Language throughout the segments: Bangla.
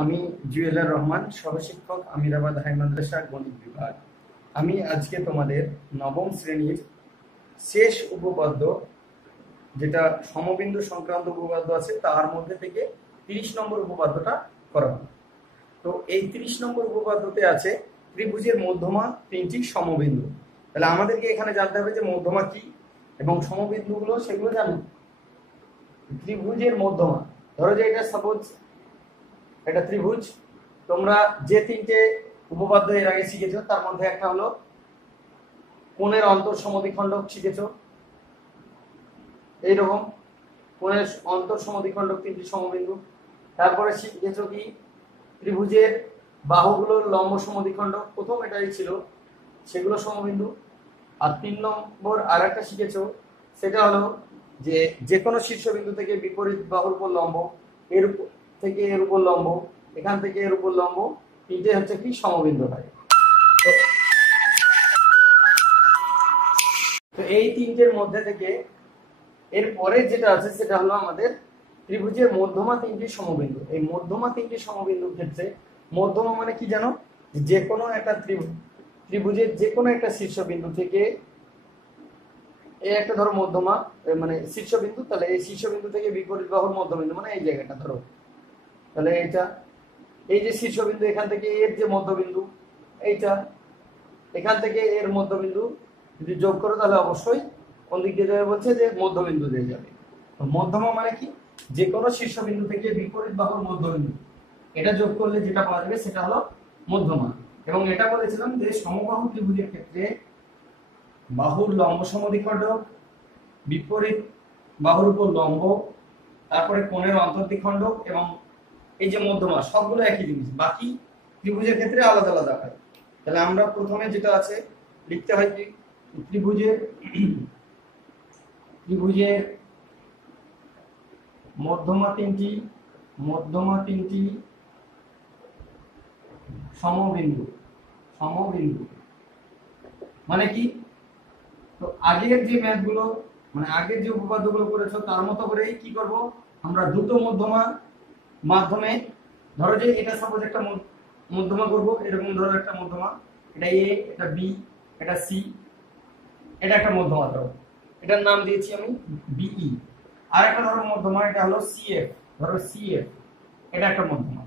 আমি জুয়েলার রহমান, সহশিক্ষক, আমিরাবাদ হাই মাদ্রাসা গণিত বিভাগ। আমি আজকে তোমাদের নবম শ্রেণীর শেষ উপপাদ্য, যেটা সমবিন্দু সংক্রান্ত উপপাদ্য আছে, তার মধ্যে থেকে 30 নম্বর উপপাদ্যটা করাবো। তো এই 30 নম্বর উপপাদ্যতে আছে ত্রিভুজের মধ্যমা তিনটি সমবিন্দু। তাহলে আমাদেরকে এখানে জানতে হবে যে মধ্যমা কি এবং সমবিন্দুগুলো সেগুলো জানো। ত্রিভুজের মধ্যমা, ধরো যে এটা সাপোজ এটা ত্রিভুজ। তোমরা যে তিনটে উপপাদ্য এর আগে শিখেছো তার মধ্যে একটা হলো কোণের অন্তর সমদ্বিখণ্ডক শিখেছো, এইরকম কোণের অন্তর সমদ্বিখণ্ডক তিনটি সমবিন্দু। তারপরে শিখেছো কি ত্রিভুজের বাহুগুলোর লম্ব সমদ্বিখণ্ডক, প্রথম এটাই ছিল, সেগুলো সমবিন্দু। আর 3 নম্বর আর একটা শিখেছো, সেটা হলো যে যে কোনো শীর্ষবিন্দু থেকে বিপরীত বাহুর উপর লম্ব, এর থেকে এর উপর লম্ব, এখান থেকে এর উপর লম্ব, তিনটে হচ্ছে কি সমবিন্দু হয়। তো এই তিনটের মধ্যে থেকে এর পরে যেটা আছে সেটা হলো আমাদের ত্রিভুজের মধ্যমা তিনটি সমবিন্দু। এই মধ্যমা তিনটি সমবিন্দুর ক্ষেত্রে মধ্যমা মানে কি জানো, যে কোনো একটা ত্রিভুজের যে কোনো একটা শীর্ষবিন্দু থেকে এই একটা ধরো মধ্যমা মানে শীর্ষবিন্দু, তাহলে এই শীর্ষবিন্দু থেকে বিপরীত বাহুর মধ্যবিন্দু মানে এই জায়গাটা ধরো, তাহলে এটা এই যে শীর্ষবিন্দু এখান থেকে এর যে মধ্যবিন্দু এইটা, এখান থেকে এর মধ্যবিন্দু যদি যোগ করো তাহলে অবশ্যই কোন দিক দিয়ে যাবে বলছে যে মধ্যবিন্দু দিয়ে যাবে। মধ্যমা মানে কি, যে কোনো শীর্ষবিন্দু থেকে বিপরীত বাহুর মধ্যবিন্দু, এটা যোগ করলে যেটা পাওয়া যাবে সেটা হলো মধ্যমা। এবং এটা বলেছিলাম যে সমবাহু ত্রিভুজের ক্ষেত্রে বাহুর লম্ব সমদ্বিখণ্ডক, বিপরীত বাহুর উপর লম্ব, তারপরে কোণের অন্তর্দ্বিখণ্ডক এবং এই যে মধ্যমা, সবগুলো একই জিনিস, বাকি ত্রিভুজের ক্ষেত্রে আলাদা আলাদা হয়। তাহলে আমরা প্রথমে যেটা আছে লিখতে হয় কি ত্রিভুজের মধ্যমা তিনটি সমবিন্দু মানে কি, তো আগের যে ম্যাথগুলো মানে আগের যে উপপাদ্যগুলো করেছো তার মতো করেই কি করব, আমরা দুটো মধ্যমা মাধ্যমে, ধরো যে এটা সাপোজ একটা মধ্যমা করব, এরকম ধরো একটা মধ্যমা, এটা এ, এটা বি, এটা সি, এটা একটা মধ্যমা, ধরো এটার নাম দিয়েছি আমি বিই। আর একটা ধরো মধ্যমা, এটা হলো সিএফ, ধরো সিএফ, এটা একটা মধ্যমা।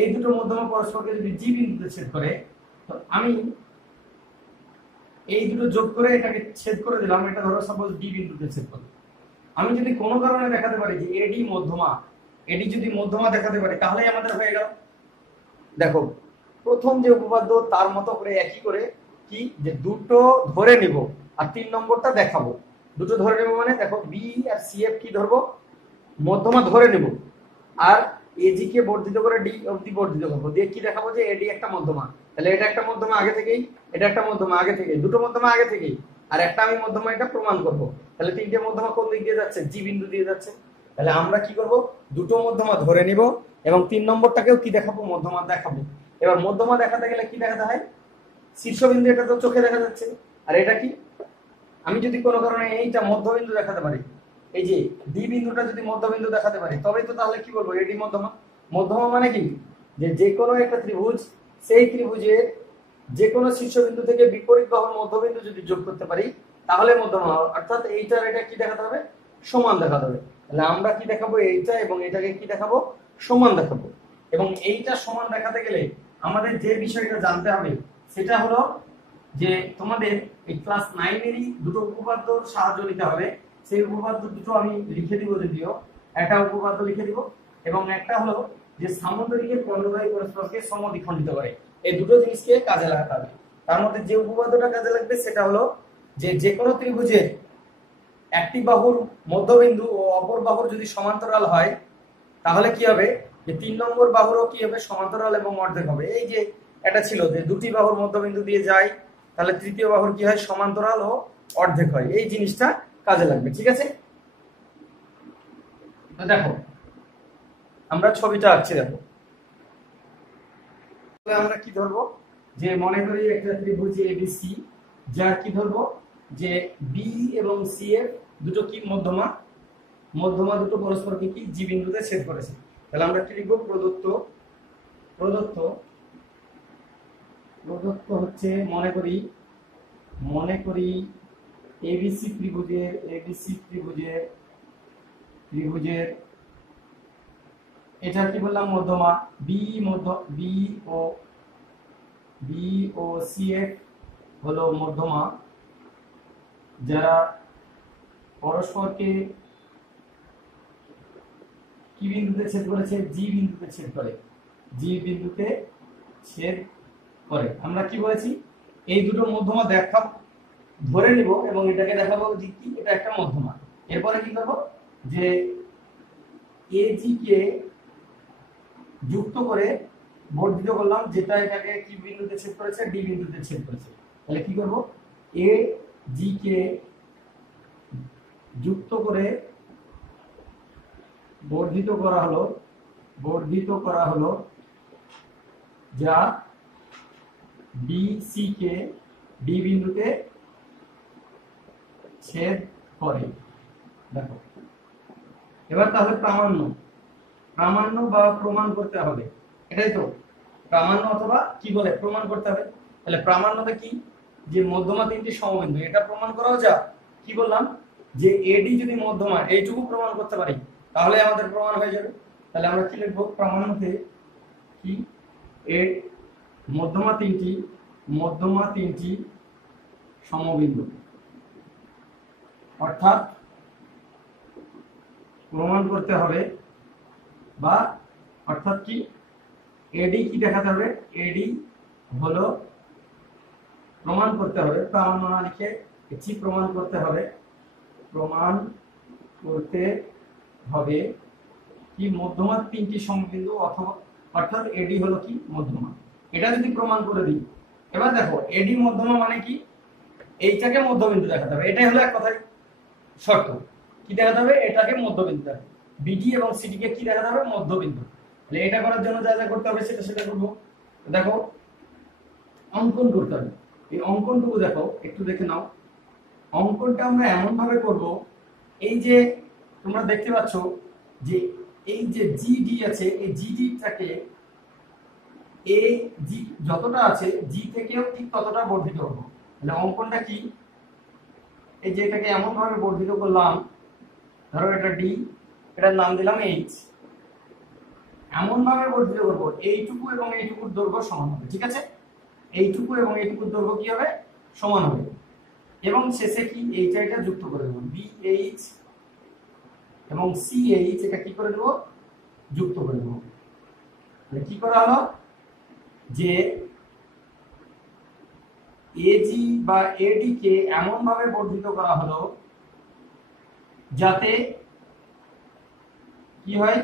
এই দুটো মধ্যমা পরস্পরকে যদি জি বিন্দুতে ছেদ করে, তো আমি এই দুটো যোগ করে এটাকে ছেদ করে দিলাম, এটা ধরো সাপোজ ডি বিন্দুতে ছেদ করলো। আমি যদি কোনো কারণে দেখাতে পারি যে এডি মধ্যমা, এডি যদি মধ্যমা দেখাতে পারি তাহলেই আমাদের হয়ে গেল। দেখো প্রথম যে উপপাদ্য তার মতো করে একই করে কি, যে দুটো ধরে নিব আর 3 নম্বরটা দেখাবো। দুটো ধরে নেব মানে দেখো বি আর সিএফ কি ধরবো, মধ্যমা ধরে নেব, আর এজি কে বর্ধিত করে ডি অবধি বর্ধিত করবো, দিয়ে কি দেখাবো যে এডি একটা মধ্যমা। তাহলে এটা একটা মধ্যমা আগে থেকেই, এটা একটা মধ্যমা আগে থেকেই, দুটো মধ্যমা আগে থেকেই, আর একটা আমি মধ্যমা এটা প্রমাণ করব। তাহলে তিনটে মধ্যমা কোন দিক দিয়ে যাচ্ছে, জি বিন্দু দিয়ে যাচ্ছে। তাহলে আমরা কি করব, দুটো মধ্যমা ধরে নিব এবং 3 নম্বরটাকেও কি দেখাবো, মধ্যমা দেখাবো। এবার মধ্যমা দেখাতে গেলে কি দেখাতে হয়, শীর্ষবিন্দু এটা তো চোখে দেখা যাচ্ছে, আর এটা কি, আমি যদি কোনো কারণে এইটা মধ্যবিন্দু দেখাতে পারি, এই যে ডি বিন্দুটা যদি মধ্যবিন্দু দেখাতে পারি, তবেই তো তাহলে কি বলবো এডি মধ্যমা। মধ্যমা মানে কি, যে যে কোনো একটা ত্রিভুজ, সেই ত্রিভুজের যে কোনো শীর্ষবিন্দু থেকে বিপরীত বাহুর মধ্যবিন্দু যদি যোগ করতে পারি তাহলে মধ্যমা, অর্থাৎ এইটার এটা কি দেখাতে হবে, সমান দেখাতে হবে। তাহলে আমরা কি দেখাবো, এইটা এবং এটাকে কি দেখাবো, সমান দেখাবো। এবং এইটা সমান দেখাতে গেলে আমাদের যে বিষয়টা জানতে হবে সেটা হলো যে তোমাদের এই ক্লাস 9-এরই দুটো উপপাদ্য সাহায্য নিতে হবে। সেই উপপাদ্য দুটো আমি লিখে দিব, যদিও একটা উপপাদ্য লিখে দিব, এবং একটা হলো যে সামুদ্রিকের পণ্যবাহী পরস্পরকে সমদ্বিখণ্ডিত করে। এই দুটো জিনিসকে কাজে লাগাতে হবে। তার মধ্যে যে উপপাদ্যটা কাজে লাগবে সেটা হলো যে যে কোনো ত্রিভুজের একটি বাহুর মধ্যবিন্দু ও অপর বাহুর যদি সমান্তরাল হয় তাহলে কি হবে, যে 3 নম্বর বাহুরও কি হবে, সমান্তরাল এবং অর্ধেক হবে। এই যে এটা ছিল যে দুটি বাহুর মধ্যবিন্দু দিয়ে যায়, তাহলে তৃতীয় বাহুর কি হয়, সমান্তরাল ও অর্ধেক হয়। এই জিনিসটা কাজে লাগবে, ঠিক আছে। তো দেখো আমরা ছবিটা আঁকছি, দেখো আমরা কি ধরবো, যে মনে করি একটা ত্রিভুজ এবিসি, যার কি ধরবো যে বি এবং সি এর দুটো কি মধ্যমা দুটো পরস্পরকে কি জি বিন্দুতে ছেদ করেছে। তাহলে আমরা কি লিখবো, প্রদত্ত প্রদত্ত প্রদত্ত হচ্ছে মনে করি এবিসি ত্রিভুজের এটা কি বললাম মধ্যমা বি ও সি এফ হলো মধ্যমা, যারা পরস্পরকে কি বিন্দুতে ছেদ করেছে? জি বিন্দুতে ছেদ করে। আমরা কি বলেছি? এই দুটো মধ্যমা ধরে নিব এবং এটাকে দেখাবো যে কি এটা একটা মধ্যমা। এরপরে কি করব, যে এজি কে যুক্ত করে বর্ধিত করলাম, যেটা এটাকে কি বিন্দুতে ছেদ করেছে? ডি বিন্দুতে ছেদ করেছে। তাহলে কি করব, এ জি কে যুক্ত করে বর্ধিত করা হলো যা বিসি কে ডি বিন্দুতে ছেদ করে। দেখো এবার তাহলে প্রামাণ্য বা প্রমাণ করতে হবে, এটাই তো প্রামাণ্য অথবা কি বলে প্রমাণ করতে হবে। তাহলে প্রামাণ্যটা কি? যে মধ্যমা তিনটি সমবিন্দু, এটা প্রমাণ করাও যা কি বললাম, যে এডি যদি মধ্যমা এইটুকু প্রমাণ করতে পারি তাহলে আমাদের প্রমাণ হয়ে যাবে। তাহলে আমরা কি লিখবো? প্রামাণ্যতে কি এ মধ্যমা তিনটি সমবিন্দু, অর্থাৎ প্রমাণ করতে হবে বা অর্থাৎ কি এডি কি দেখাতে হবে? এডি হলো প্রমাণ করতে হবে, প্রামাণ্য না লিখে এটি প্রমাণ করতে হবে কি মধ্যমা তিনটি সমবিন্দু, অথবা অর্থাৎ এডি হলো কি মধ্যমা। এটা যদি প্রমাণ করে দিই, এবার দেখো এডি মধ্যমা মানে কি? এইটাকে মধ্যবিন্দু দেখাতে হবে, এটাই হলো এক কথায় শর্ত। কি দেখাতে হবে? এটাকে মধ্যবিন্দু দেখাতে হবে, বিডি এবং সিডি কে কি দেখাতে হবে? মধ্যবিন্দু। তাহলে এটা করার জন্য যা যা করতে হবে সেটা করব। দেখো অঙ্কন করতে হবে, এই অঙ্কনটুকু দেখো একটু দেখে নাও। অঙ্কনটা আমরা এমন ভাবে করব, এই যে তোমরা দেখতে পাচ্ছ যে এই যে জিডি আছে, এই জিডিটাকে এ জি যতটা আছে জি থেকেও ঠিক ততটা বর্ধিত করব। তাহলে অঙ্কনটা কি? এই যে এটাকে এমন ভাবে বর্ধিত করলাম, ধরো এটা ডি, এটার নাম দিলাম এইচ। এমন ভাবে বর্ধিত করব এইটুকু এবং এইটুকুর দৈর্ঘ্য সমান হবে, ঠিক আছে? এইটুকু এবং এইটুকুর দৈর্ঘ্য কি হবে? সমান হবে। এবং শেষে কি এটা যুক্ত করে দেব, বিএইচ এবং সিএইচ, এটা কি করে দেব? যুক্ত করে দেব। তাহলে কি করা হলো, যে এজি বা এডি কে এমন ভাবে বর্ধিত করা হলো যাতে কি হয়?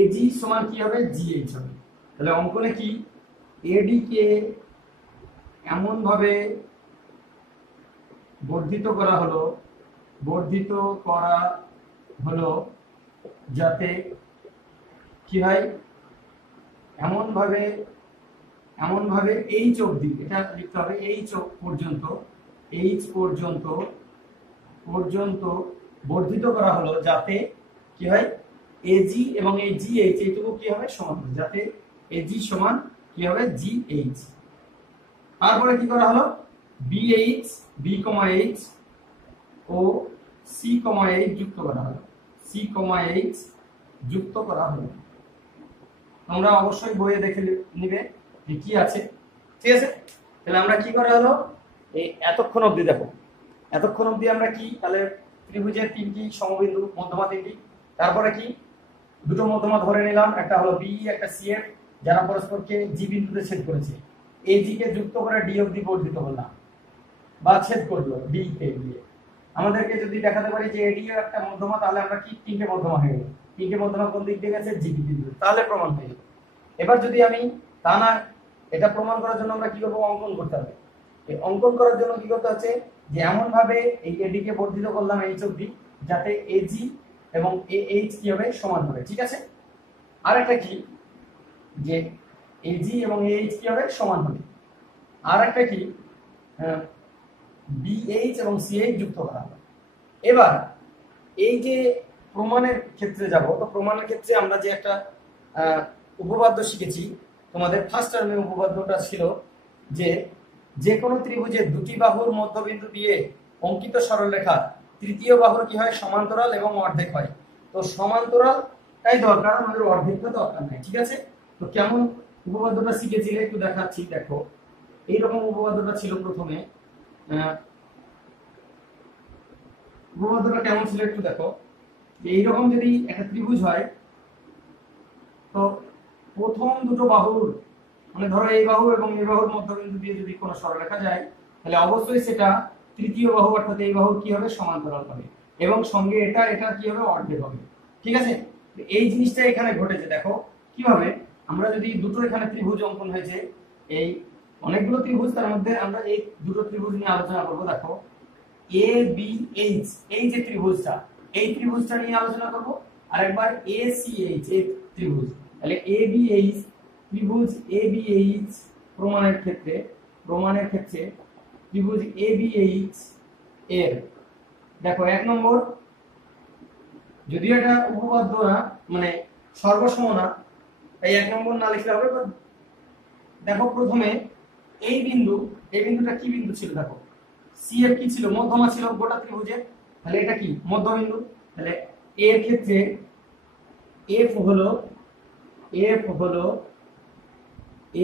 এজি সমান কি হবে? জিএইচ হবে। তাহলে অঙ্কনে কি এডি কে এমন ভাবে বর্ধিত করা হলো যাতে কি হয়? এমন ভাবে এইচ অবধি, এটা লিখতে হবে এইচ পর্যন্ত বর্ধিত করা হলো যাতে কি হয়? এজি এবং এই জিএইচ এইটুকু কি হবে? সমান হবে, যাতে এজি সমান কি হবে? জিএইচ। তারপরে কি করা হলো? বিএইচ এইচ ও এইচ যুক্ত করা হলো। তোমরা অবশ্যই বইয়ে দেখে নিবে যে কি আছে, ঠিক আছে? তাহলে আমরা কি করা হলো, এই এতক্ষণ অবধি দেখো, এতক্ষণ অবধি আমরা কি তাহলে ত্রিভুজের তিনটি সমবিন্দু, মধ্যমা তিনটি, তারপরে কি দুটো মধ্যমা ধরে নিলাম, একটা হলো বি, একটা সিএফ, যারা পরস্পরকে জি বিন্দুতে ছেদ করেছে। এই জি কে যুক্ত করে ডি অবধি বর্ধিত করলাম বা ছেদ করলো ডি কে দিয়ে। আমাদেরকে যদি দেখাতে পারি যে এডিও একটা মধ্যমা, তাহলে আমরা কি তিনটে মধ্যমা হয়ে গেল। তিনটে মধ্যমা কোন দিক দিয়ে গেছে? জি বিন্দু, তাহলে প্রমাণ হয়ে যাবে। এবার যদি আমি তা না, এটা প্রমাণ করার জন্য আমরা কি করবো? অঙ্কন করতে হবে। এই অঙ্কন করার জন্য কি করতে হচ্ছে, যে এমন ভাবে এই এডি কে বর্ধিত করলাম এইচ অবধি যাতে এজি এবং এইচ কি হবে? সমান হবে, ঠিক আছে? আর একটা কি, যে এজি এবং এইচ কি হবে? সমান হবে। আর একটা কি, বিএইচ এবং সিএইচ যুক্ত করা হবে। এবার এই যে প্রমাণের ক্ষেত্রে যাব। তো প্রমাণের ক্ষেত্রে আমরা যে একটা উপপাদ্য শিখেছি, তোমাদের ফার্স্ট টার্মে উপপাদ্যটা ছিল যে যে কোনো ত্রিভুজের দুটি বাহুর মধ্যবিন্দু দিয়ে অঙ্কিত সরলরেখা তৃতীয় বাহুর কি হয়, সমান্তরাল এবং অর্ধেক হয়। তো সমান্তরালটাই দরকার, আমাদের অর্ধেকটা দরকার নাই। ঠিক আছে, তো কেমন উপপাদ্যটা শিখেছিলে একটু দেখাচ্ছি। দেখো এইরকম উপপাদ্যটা ছিল প্রথমে। উপপাদ্যটা কেমন ছিল একটু দেখো। এইরকম যদি একটা ত্রিভুজ হয়, তো প্রথম দুটো বাহুর মানে ধরো এই বাহু এবং এই বাহুর মধ্যবিন্দু দিয়ে যদি কোনো সরলরেখা যায়, তাহলে অবশ্যই সেটা তৃতীয় বাহু অর্থাৎ এই বাহুর কি হবে, সমান্তরাল হবে, এবং সঙ্গে এটা কি হবে, অর্ধেক হবে। ঠিক আছে, এই জিনিসটা এখানে ঘটেছে। দেখো কিভাবে আমরা যদি দুটো এখানে ত্রিভুজ অঙ্কন হয়েছে, এই অনেকগুলো ত্রিভুজ, তার মধ্যে আমরা এই দুটো ত্রিভুজ নিয়ে আলোচনা করব। দেখো এ বি এইচ, এই যে ত্রিভুজটা, এই ত্রিভুজটা নিয়ে আলোচনা করব। আর একবার এ সি এইচ, এই ত্রিভুজ, তাহলে এ বি এইচ ত্রিভুজ এ বি এইচ প্রমাণের ক্ষেত্রে ত্রিভুজ এ বি এইচ এর দেখো 1 নম্বর, যদিও এটা উপপাদ্য না মানে সর্বসম না, তাই 1 নম্বর না লিখলে হবে। দেখো প্রথমে এই বিন্দুটা কি বিন্দু ছিল, দেখো সি এর কি ছিল, মধ্যমা ছিল গোটা ত্রিভুজের, তাহলে এটা কি মধ্যবিন্দু। তাহলে এর ক্ষেত্রে এফ হলো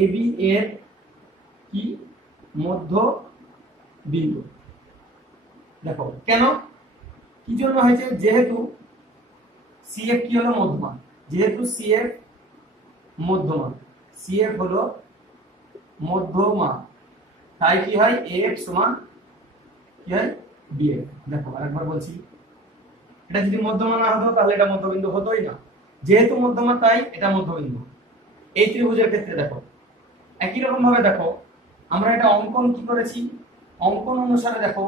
এ বি এর কি মধ্য বিন্দু। দেখো কেন, কি জন্য হয়েছে, যেহেতু সিএফ কি হলো মধ্যমা, যেহেতু সিএফ হলো মধ্যমা, তাই কি হয় এফ সমান কি হয় বিএফ। দেখো আরেকবার বলছি, এটা যদি মধ্যমা না হতো তাহলে এটা মধ্যবিন্দু হতোই না, যেহেতু মধ্যমা তাই এটা মধ্যবিন্দু। এই ত্রিভুজের ক্ষেত্রে দেখো একই রকম ভাবে দেখো আমরা এটা অঙ্কন কি করেছি, অঙ্কন অনুসারে দেখো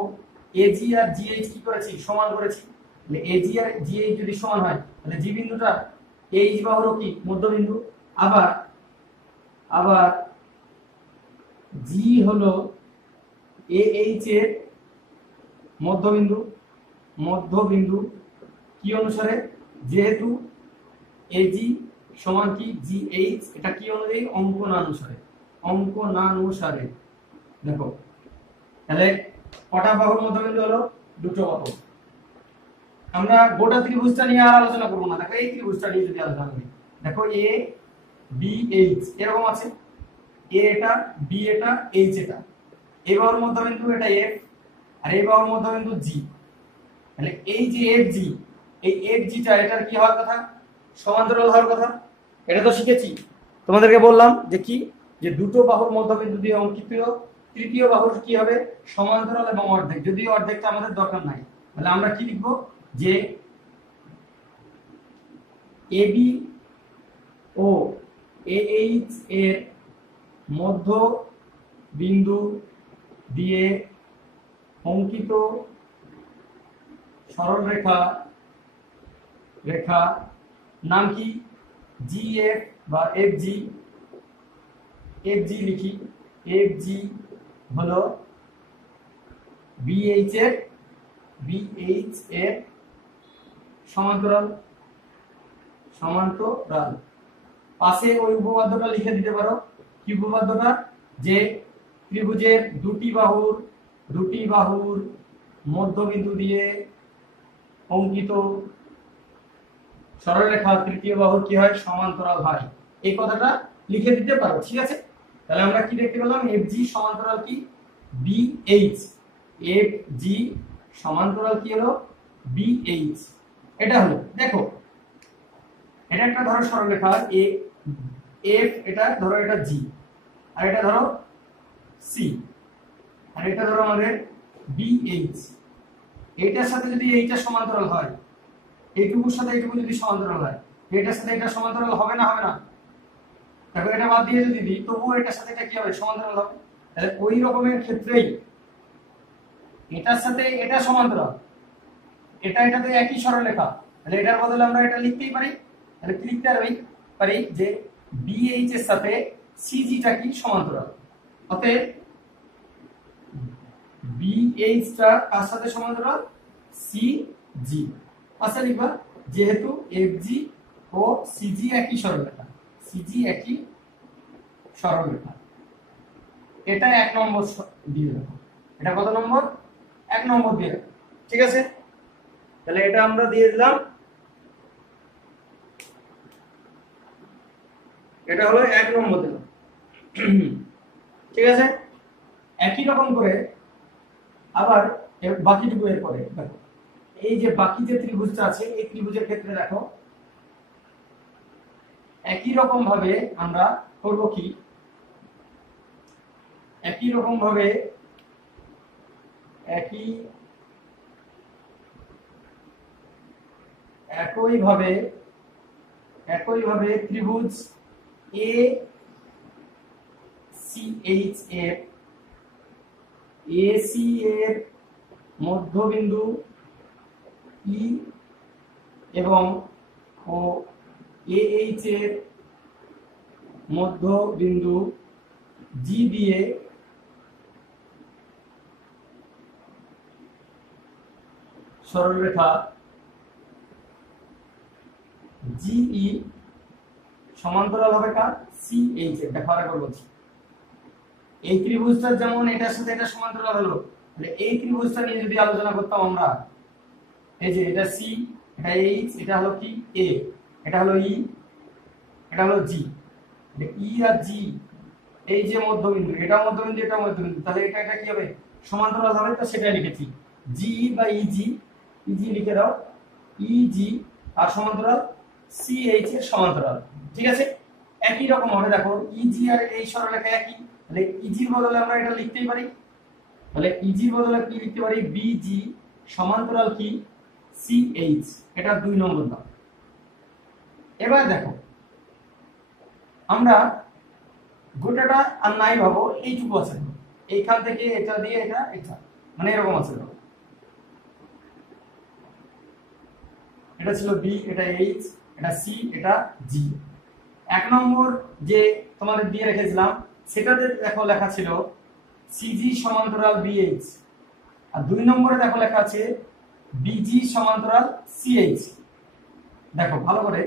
এজি আর জিএইচ কি করেছি, সমান করেছি। তাহলে এজি আর জিএইচ যদি সমান হয়, তাহলে জি বিন্দুটা এইচ বাহুরও কি মধ্যবিন্দু। আবার জি হলো এইচ এর মধ্যবিন্দু কি অনুসারে, যেহেতু এজি সমান কি জিএইচ, এটা কি অনুযায়ী, অঙ্কনানুসারে। দেখো তাহলে কটা বাহুর মধ্যবিন্দু হলো, দুটো বাহু। আমরা গোটা ত্রিভুজটা নিয়ে আর আলোচনা করব না। দেখো এই ত্রিভুজটা নিয়ে যদি আলোচনা করি, দেখো এ বি এইচ এরকম আছে, এ এটা, বি এটা, এইচ এটা। এই বাহুর মধ্যবিন্দু এটা এফ, আর এই বাহুর মধ্যবিন্দু জি। তাহলে এই যে এফ জি, এই এফ জিটা এটার কি হওয়ার কথা, সমান্তরাল হওয়ার কথা। এটা তো শিখেছি, তোমাদেরকে বললাম যে কি, যে দুটো বাহুর মধ্যবিন্দু দিয়ে অঙ্কিত তৃতীয় বাহুর কি হবে, সমান্তরাল এবং অর্ধেক। যদিও অর্ধেকটা আমাদের দরকার নাই, তাহলে আমরা কি লিখব, যে এবি ও এইচ এর মধ্য বিন্দু দিয়ে অঙ্কিত সরল রেখা নাম কি, জিএফ বা এফজি লিখি। এফজি হলো বিএইচ এর সমান্তরাল। পাশে ওই উপপাদ্যটা লিখে দিতে পারো, কি উপপাদ্যটা, যে ত্রিভুজের দুটি বাহুর মধ্যবিন্দু দিয়ে অঙ্কিত সরলরেখা তৃতীয় বাহুর কি হয়, সমান্তরাল হয়। এই কথাটা লিখে দিতে পারো। ঠিক আছে, তাহলে আমরা কি দেখতে পেলাম, এফজি সমান্তরাল কি বিএইচ, এফজি সমান্তরাল কি হলো বিএইচ। এটা হলো, দেখো এটা একটা ধরো সরলরেখা এ এফ, এটা ধরো এটা জি, আর এটা ধরো সি, আর এটা ধরো আমাদের বিএইচ। এইটার সাথে যদি এইটা সমান্তরাল হয়, এইটুকুর সাথে এইটুকু যদি সমান্তরাল হয়, এটার সাথে এটা সমান্তরাল হবে না? দেখো এটা বাদ দিয়ে যদি দিই, তবুও এটার সাথে এটা কি হবে, সমান্তরাল হবে। তাহলে ওই রকমের ক্ষেত্রেই এটার সাথে এটা সমান্তরাল, এটাতে একই সরলরেখা, তাহলে এটার বদলে আমরা এটা লিখতেই পারি। তাহলে কি লিখতে পারি, যে বিএইচ এর সাথে সিজিটা কি সমান্তরাল। অতএব বিএইচ টা কার সাথে সমান্তরাল, সিজি। পাশে লিখবা যেহেতু এফজি ও সিজি একই সরলরেখা, সিজি একই সরলরেখা, এটা 1 নম্বর দিয়ে রাখো। এটা কত নম্বর? 1 নম্বর দিয়ে রাখো। ঠিক আছে, তাহলে এটা আমরা দিয়ে দিলাম, এটা হলো 1 নম্বর দিলাম। ঠিক আছে, একই রকম করে আবার বাকিটুকু এর পরে দেখো, এই যে বাকি যে ত্রিভুজটা আছে এই ত্রিভুজের ক্ষেত্রে দেখো একই রকম ভাবে আমরা করব কি, একই রকম ভাবে একইভাবে ত্রিভুজ এ সি এইচ এর এসি এর মধ্যবিন্দু ই এবং ও এইচ এর মধ্যবিন্দু জি দিয়ে সরলরেখা জিই সমান্তরাল হবে কার? সিএইচ এর। দেখো আরেকবার বলছি, এই ত্রিভুজটা যেমন এটার সাথে এটা সমান্তরাল হলো, তাহলে এই ত্রিভুজটা নিয়ে যদি আলোচনা করতাম আমরা, এই যে এটা সি, এটা এইচ, এটা হলো কি এ, এটা হলো ই, এটা হলো জি, ই আর জি এই যে মধ্যবিন্দু, এটা মধ্যবিন্দু, এটা মধ্যবিন্দু, তাহলে এটা এটা কি হবে? সমান্তরাল হবে। তো সেটাই লিখেছি, জি বা ইজি, ইজি লিখে দাও, ইজি আর সমান্তরাল সিএইচ এর সমান্তরাল। ঠিক আছে, একই রকম হবে। দেখো ইজি আর এই সরলরেখা একই, তাহলে ইজির বদলে আমরা এটা লিখতেই পারি, তাহলে ইজির বদলে কি লিখতে পারি? বিজি সমান্তরাল কি সিএইচ, এটা 2 নম্বর দাও। এবার দেখো আমরা গোটাটা আর নাই ভাবো, এইটুকু আছে, এইখান থেকে এটা দিয়ে এটা এটা মানে এরকম আছে, এটা ছিল বি, এটা এইচ, এটা সি, এটা জি। 1 নম্বর যে তোমাদের দিয়ে রেখেছিলাম সেটাতে দেখো লেখা ছিল সিজি সমান্তরাল বিএইচ, আর 2 নম্বরে দেখো লেখা আছে বিজি সমান্তরাল সিএইচ। দেখো ভালো করে,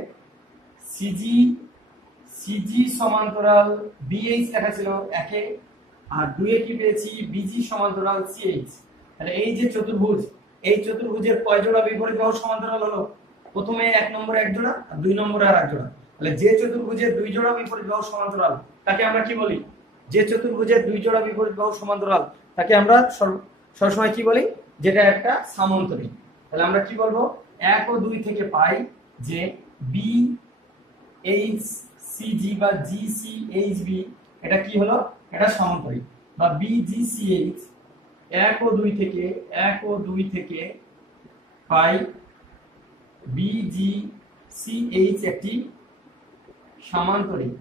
সিজি সমান্তরাল বিএইচ লেখা ছিল 1 এ, আর 2 এ কি পেয়েছি? বিজি সমান্তরাল সিএইচ। তাহলে এই যে চতুর্ভুজ, এই চতুর্ভুজের কয় জোড়া বিপরীত বাহু সমান্তরাল হলো? প্রথমে 1 নম্বরে 1 জোড়া আর 2 নম্বরে আর 1 জোড়া। তাহলে যে চতুর্ভুজের 2 জোড়া বিপরীত বাহু সমান্তরাল তাকে আমরা কি বলি? যে চতুর্ভুজের 2 জোড়া বিপরীত বাহু সমান্তরাল তাকে আমরা সবসময় কি বলি? যেটা একটা সামান্তরিক। তাহলে আমরা কি বলবো? 1 ও 2 থেকে পাই যে বি এইচ সিজি বা জিসি এইচবি এটা কি হলো? এটা সামান্তরিক। বা বিজিসিএইচ 1 ও 2 থেকে পাই বিজিসিএইচ একটি সামান্তরিক।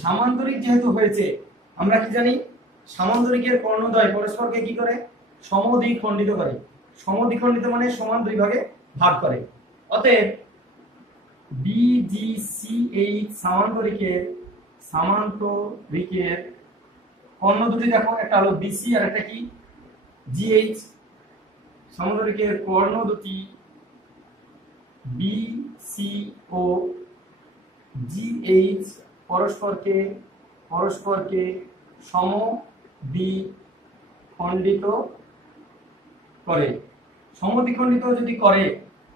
সামান্তরিক যেহেতু হয়েছে, আমরা কি জানি? সামান্তরিকের কর্ণদ্বয় পরস্পরকে কি করে? সমদ্বিখণ্ডিত করে। সমদ্বিখণ্ডিত মানে সমান 2 ভাগে ভাগ করে। অতএব বিজিসিএইচ সামান্তরিকের কর্ণ দুটি দেখো, একটা হলো বিসি আর একটা কি? জিএইচ। সামান্তরিকের কর্ণ দুটি বিসি ও জিএইচ পরস্পরকে সমদ্বিখণ্ডিত করে। সমদ্বিখণ্ডিত যদি করে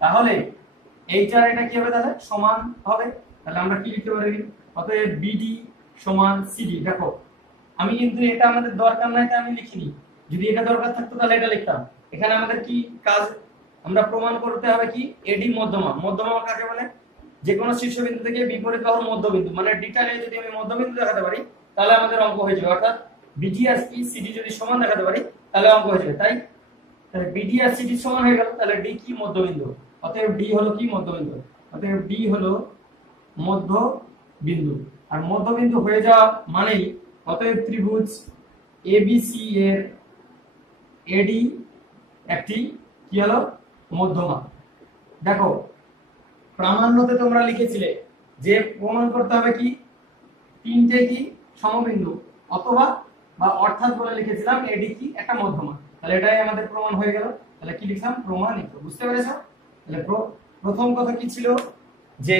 তাহলে এইটার এটা কি হবে? তাহলে সমান হবে। তাহলে আমরা কি লিখতে পারি? অতএব বিডি সমান সিডি। দেখো আমি কিন্তু এটা আমাদের দরকার নাই তাই আমি লিখিনি, যদি এটা দরকার থাকতো তাহলে এটা লিখতাম। এখানে আমাদের কি কাজ? আমরা প্রমাণ করতে হবে কি? এডি মধ্যমা। মধ্যমা কাকে বলে? যে কোনো শীর্ষবিন্দু থেকে বিপরীত বাহুর মধ্যবিন্দু, মানে ডিটা নিয়ে যদি আমি মধ্যবিন্দু দেখাতে পারি তাহলে আমাদের অঙ্ক হয়ে যাবে। অর্থাৎ বিডি আর সিডি যদি সমান দেখাতে পারি তাহলে অঙ্ক হয়ে যাবে। তাই বিডি আর সিডি সমান হয়ে গেল, তাহলে ডি কি? মধ্যবিন্দু। অতএব ডি হলো কি? মধ্যবিন্দু। অতএব ডি হলো মধ্যবিন্দু। আর মধ্যবিন্দু হয়ে যাওয়া মানেই অতএব ত্রিভুজ এবিসি এর এডি একটি কি হলো? মধ্যমা। দেখো প্রামাণ্যতে তোমরা লিখেছিলে যে প্রমাণ করতে হবে কি? 3টে কি? সমবিন্দু, অথবা বা অর্থাৎ বলে লিখেছিলাম এডি কি? একটা মধ্যমা। তাহলে এটাই আমাদের প্রমাণ হয়ে গেল। তাহলে কি লিখলাম? প্রমাণিত। বুঝতে পেরেছো? তাহলে প্রথম কথা কি ছিল যে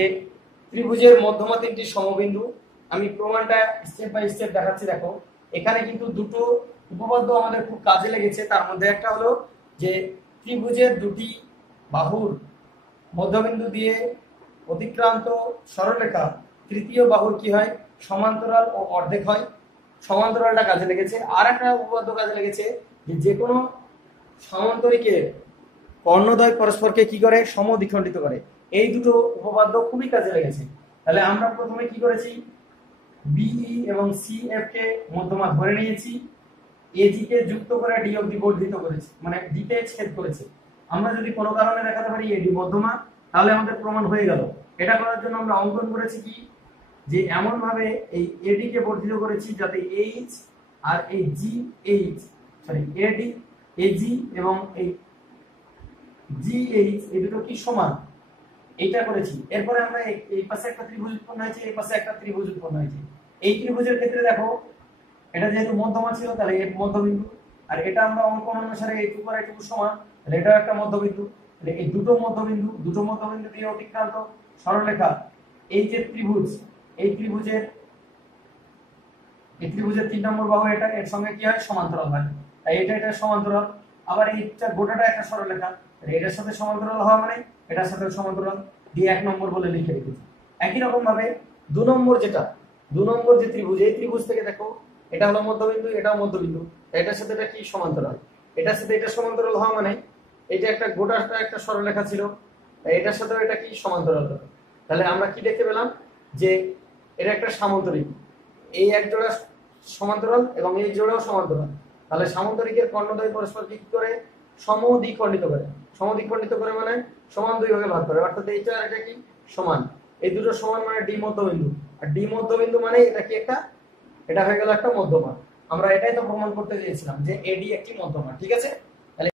ত্রিভুজের মধ্যমা তিনটি সমবিন্দু। আমি প্রমাণটা স্টেপ বাই স্টেপ দেখাচ্ছি। দেখো এখানে কিন্তু দুটো উপপাদ্য আমাদের খুব কাজে লেগেছে। তার মধ্যে একটা হলো যে ত্রিভুজের দুটি বাহুর মধ্যবিন্দু দিয়ে অতিক্রান্ত সরলরেখা তৃতীয় বাহুর কি হয়, সমান্তরাল ও অর্ধেক হয়। সমান্তরালটা কাজে লেগেছে। আর একটা উপপাদ্য কাজে লেগেছে যে যে কোনো সমান্তরিকের কর্ণদ্বয় পরস্পরকে কি করে, সমদ্বিখণ্ডিত করে। এই দুটো উপপাদ্য খুবই কাজে লেগেছে। তাহলে আমরা প্রথমে কি করেছি, বিই এবং সিএফ কে মধ্যমা ধরে নিয়েছি, এজি কে যুক্ত করে ডি অবধি বর্ধিত করেছি, মানে ডি তে ছেদ করেছি। আমরা যদি কোনো কারণে দেখাতে পারি এডি মধ্যমা, তাহলে আমাদের প্রমাণ হয়ে গেল। এটা করার জন্য আমরা অঙ্কন করেছি কি, যে এমন ভাবে এই এডি কে বর্ধিত করেছি যাতে এইচ আর এই জি এইচ সরি এডি এজি এবং এই জি এইচ এই দুটো কি সমান, এইটা করেছি। এরপরে আমরা এই পাশে একটা ত্রিভুজ উৎপন্ন হয়েছে, এই পাশে একটা ত্রিভুজ উৎপন্ন হয়েছে। এই ত্রিভুজের ক্ষেত্রে দেখো এটা যেহেতু মধ্যমা ছিল তাহলে এর মধ্যবিন্দু, আর এটা আমরা অঙ্কন অনুসারে এইটুকু আর এইটুকু সমান, তাহলে এটা একটা মধ্যবিন্দু। তাহলে এই দুটো মধ্যবিন্দু দিয়ে অতিক্রান্ত সরলরেখা, এই যে ত্রিভুজ, এই ত্রিভুজের 3 নম্বর বাহু এটা, এর সঙ্গে কি হয়, সমান্তরাল হয়। তাই এটা সমান্তরাল। আবার এইটা গোটাটা একটা সরলরেখা, এটার সাথে সমান্তরাল হওয়া মানে এটার সাথে সমান্তরাল, দিয়ে 1 নম্বর বলে লিখে রেখেছি। একই রকম ভাবে 2 নম্বর যে ত্রিভুজ, এই ত্রিভুজ থেকে দেখো এটা হলো মধ্যবিন্দু, এটাও মধ্যবিন্দু, এটার সাথে এটা কি সমান্তরাল, এটার সাথে এটা সমান্তরাল হওয়া মানে এটা একটা গোটাটা একটা সরলরেখা ছিল, তাই এটার সাথে এটা কি সমান্তরাল হবে। তাহলে আমরা কি দেখতে পেলাম যে এটা একটা সামান্তরিক, এই এক জোড়া সমান্তরাল এবং এই জোড়াও সমান্তরাল। তাহলে সামান্তরিকের কর্ণদ্বয় পরস্পর কি করে, সমদ্বিখণ্ডিত করে মানে সমান দুই ভাগে ভাগ করে, অর্থাৎ এইটা আর এটা কি সমান, এই দুটো সমান মানে ডি মধ্যবিন্দু, আর ডি মধ্যবিন্দু মানে এটা কি একটা, এটা হয়ে গেল একটা মধ্যমা। আমরা এটাই তো প্রমাণ করতে চেয়েছিলাম যে এডি একটি মধ্যমা। ঠিক আছে।